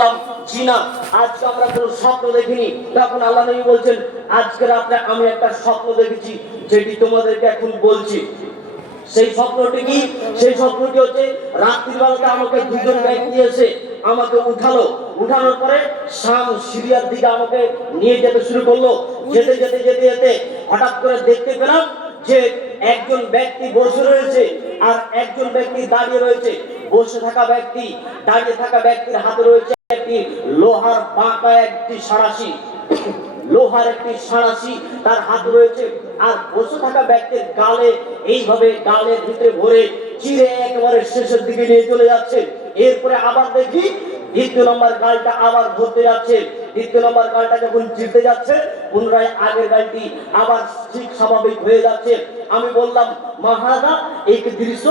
বললাম জি না, আজকে আমরা কোনো স্বপ্ন দেখিনি। তখন আল্লাহ নবী বলছেন, আজকে রাতে আমি একটা স্বপ্ন দেখেছি, যেটি তোমাদেরকে এখন বলছি। সেই স্বপ্নটি কি? সেই স্বপ্নটি হচ্ছে রাত্রিবেলাতে আমাকে দুজন ব্যক্তি এসে আমাকে উঠালো। উঠানোর পরে শাম সিরিয়ার দিকে আমাকে নিয়ে যেতে শুরু করলো। যেতে যেতে যেতে যেতে হঠাৎ করে দেখতে পেলাম যে একজন ব্যক্তি বসে রয়েছে আর একজন ব্যক্তি দাঁড়িয়ে রয়েছে। বসে থাকা ব্যক্তি, দাঁড়িয়ে থাকা ব্যক্তির হাতে রয়েছে একটি লোহার বাঁকা একটি সাঁড়াশি, লোহার একটি সাঁড়াশি তার হাতে রয়েছে। আর বসে থাকা ব্যক্তির গালে এইভাবে গালের ভিতরে ভরে চিরে একেবারে শেষের দিকে নিয়ে চলে যাচ্ছে। এরপরে আবার দেখি দ্বিতীয় নম্বর গালটা আবার ধরতে যাচ্ছে। দ্বিতীয় নম্বর গালটা যখন চিরতে যাচ্ছে, পুনরায় আগের গালটি আবার ঠিক স্বাভাবিক হয়ে যাচ্ছে। আমি বললাম মাহাদা, এই দৃশ্য।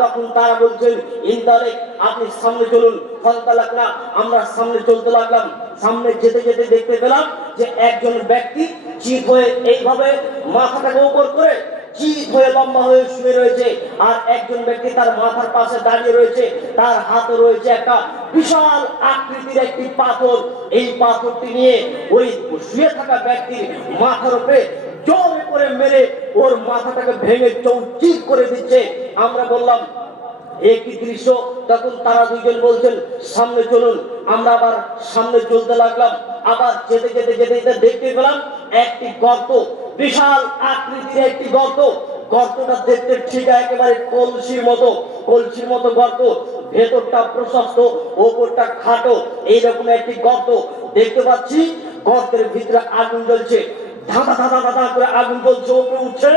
তখন তারা বলছেন ইনতালে, আপনি সামনে চলুন। ফলতালাক না, আমরা সামনে চলতে লাগলাম। সামনে যেতে যেতে দেখতে পেলাম যে একজন ব্যক্তি চিত হয়ে এইভাবে মাথাটাকে উপর করে চিত হয়ে লম্বা হয়ে শুয়ে রয়েছে। আর একজন ব্যক্তি তার মাথার পাশে দাঁড়িয়ে রয়েছে, তার হাতে রয়েছে একটা বিশাল আকৃতির একটি পাথর। এই পাথরটি নিয়ে ওই শুয়ে থাকা ব্যক্তির মাথার উপরে জোরে করে মেরে ওর মাথাটাকে ভেঙে চৌচির করে দিচ্ছে। আমরা বললাম একই দৃশ্য। তখন তারা দুইজন বলছেন সামনে চলুন। আমরা আবার সামনে চলতে লাগলাম। আবার যেতে যেতে যেতে যেতে দেখতে পেলাম একটি গর্ত, বিশাল আকৃতির একটি গর্ত। গর্তটা দেখতে ঠিক একেবারে কলসির মতো গর্ত। ভেতরটা প্রশস্ত, ওপরটা খাটো, এইরকম একটি গর্ত দেখতে পাচ্ছি। গর্তের ভিতরে আগুন জ্বলছে, ধাঁধা ধাঁধা ধাঁধা করে আগুন জ্বলছে, উপরে উঠছে।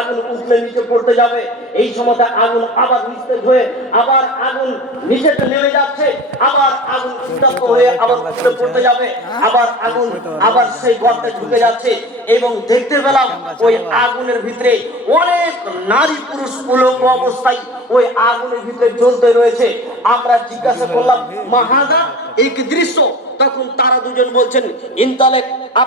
আগুন উঠলে নিচে পড়তে যাবে। এই সময় আগুন আবার নিস্তেজ হয়ে আবার আগুন নিচেতে নেমে যাচ্ছে। আবার আগুন উত্তপ্ত হয়ে আবার উপরে পড়তে যাবে। আবার আগুন আবার সেই গর্তে ঢুকে যাচ্ছে। এবং দেখতে পেলাম ওই আগুনের ভিতরে অনেক নারী পুরুষ উলঙ্গ অবস্থায় ওই আগুনের ভিতরে জ্বলতে রয়েছে। আমরা জিজ্ঞাসা করলাম মাহাদা, এই কি দৃশ্য? তখন তারা দুজন বলছেন ইনতালেক,